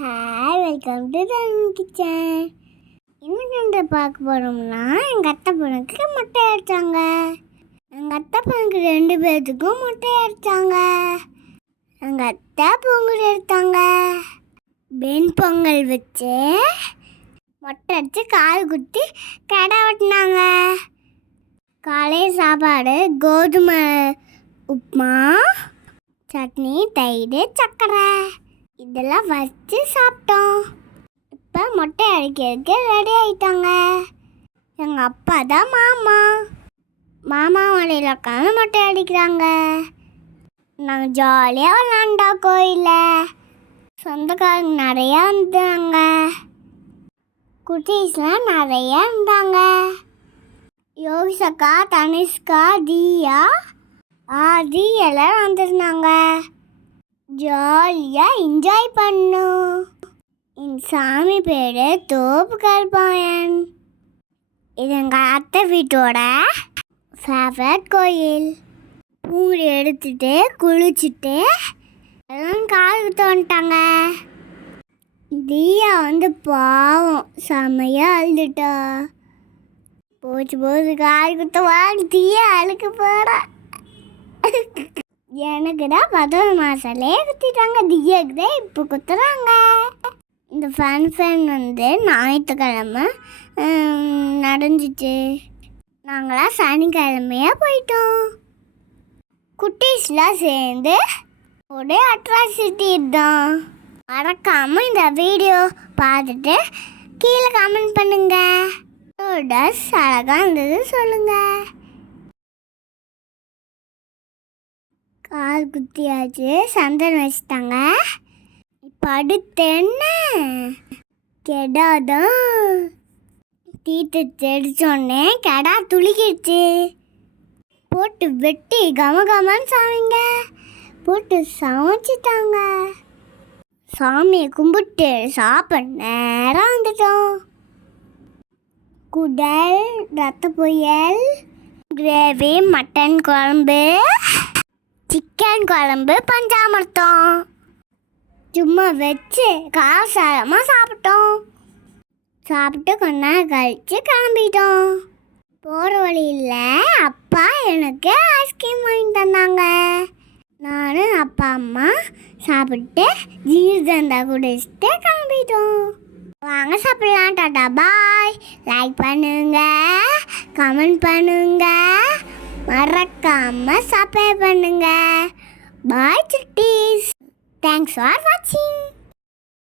Hi, welcome to the kitchen. இன்னும் பார்க்க போகிறோம்னா எங்கள் அத்தை பொண்ணுக்கு மொட்டை அடித்தாங்க. எங்கள் அத்தை பொண்ணுக்கு 2 பேர்த்துக்கும் மொட்டை அடித்தாங்க. எங்கள் அத்தை பொங்கல் எடுத்தாங்க. வெண் பொங்கல் வச்சு மொட்டை அடித்து கால் குத்தி கடை வெட்டினாங்க. காலை சாப்பாடு கோதுமை உப்புமா, சட்னி, தயிர், சர்க்கரை இதெல்லாம் வச்சு சாப்பிட்டோம். இப்போ மொட்டை அடிக்கிறதுக்கு ரெடி ஆகிட்டாங்க. எங்கள் அப்பா தான் மாமா வழியில் உட்காந்து மொட்டை அடிக்கிறாங்க. நாங்கள் ஜாலியாக விளாண்டோம். கோயிலில் சொந்தக்காரங்க நிறையா இருந்தாங்க. குட்டீஸ்லாம் நிறையா இருந்தாங்க. யோகிசக்கா, தனிஷ்கா, தியா, ஆதி எல்லோரும் வந்திருந்தாங்க. ஜாலியாக என்ஜாய் பண்ணோம். என் சாமி பேர் தோப்பு கருப்பாயன். இது எங்கள் அத்தை வீட்டோட ஃபேவரட் கோயில். பூரி எடுத்துட்டு குளிச்சுட்டு எல்லாம் காலுக்கு தோண்டிட்டாங்க. தியா பாவம் செம்மையாக அழுதுட்டா. போச்சு காலுக்கு தோண்டி தியா அழுக்கு போகிறா. எனக்கு தான் 11 மாதத்துலேயே குத்திட்டாங்க. தியாக்கு தான் இப்போ குத்துறாங்க. இந்த ஃபன் ஞாயிற்றுக்கிழமை நடந்துச்சு. நாங்களாம் சனிக்கிழமையாக போயிட்டோம். குட்டீஸ்லாம் சேர்ந்து ஒரே அட்ராசிட்டி தான். மறக்காமல் இந்த வீடியோ பார்த்துட்டு கீழே கமெண்ட் பண்ணுங்க. ட்ரெஸ் அழகாக இருந்தது சொல்லுங்கள். கால் குத்தியாச்சு, சந்தனம் வச்சுட்டாங்க. இப்போ அடுத்து என்ன கெடாதான். தீட்டு தெரிச்சோடனே கெடா துளிக்கிடுச்சு. போட்டு வெட்டி கமகமன்னு சாமிங்க போட்டு சமைச்சிட்டாங்க. சாமியை கும்பிட்டு சாப்பிட நேரம் வந்துட்டோம். குடல், ரத்த பொரியல், கிரேவி, மட்டன் குழம்பு, சிக்கன் குழம்பு, பஞ்சாமிர்தம் சும்மா வச்சு காரசாரமாக சாப்பிட்டோம். சாப்பிட்டு கொஞ்ச நேரம் கழித்து கிளம்பிட்டோம். போகிற வழியில் அப்பா எனக்கு ஐஸ்கிரீம் வாங்கி தந்தாங்க. நானும் அப்பா அம்மா சாப்பிட்டு ஜீர்தந்தா குடிச்சிட்டு கிளம்பிட்டோம். வாங்க சாப்பிடலாம். டாடா பாய். லைக் பண்ணுங்க, கமெண்ட் பண்ணுங்க, மறக்காம சப்ஸ்கிரைப் பண்ணுங்க. பாய் சுட்டீஸ். தேங்க்ஸ் ஃபார் வாட்சிங்.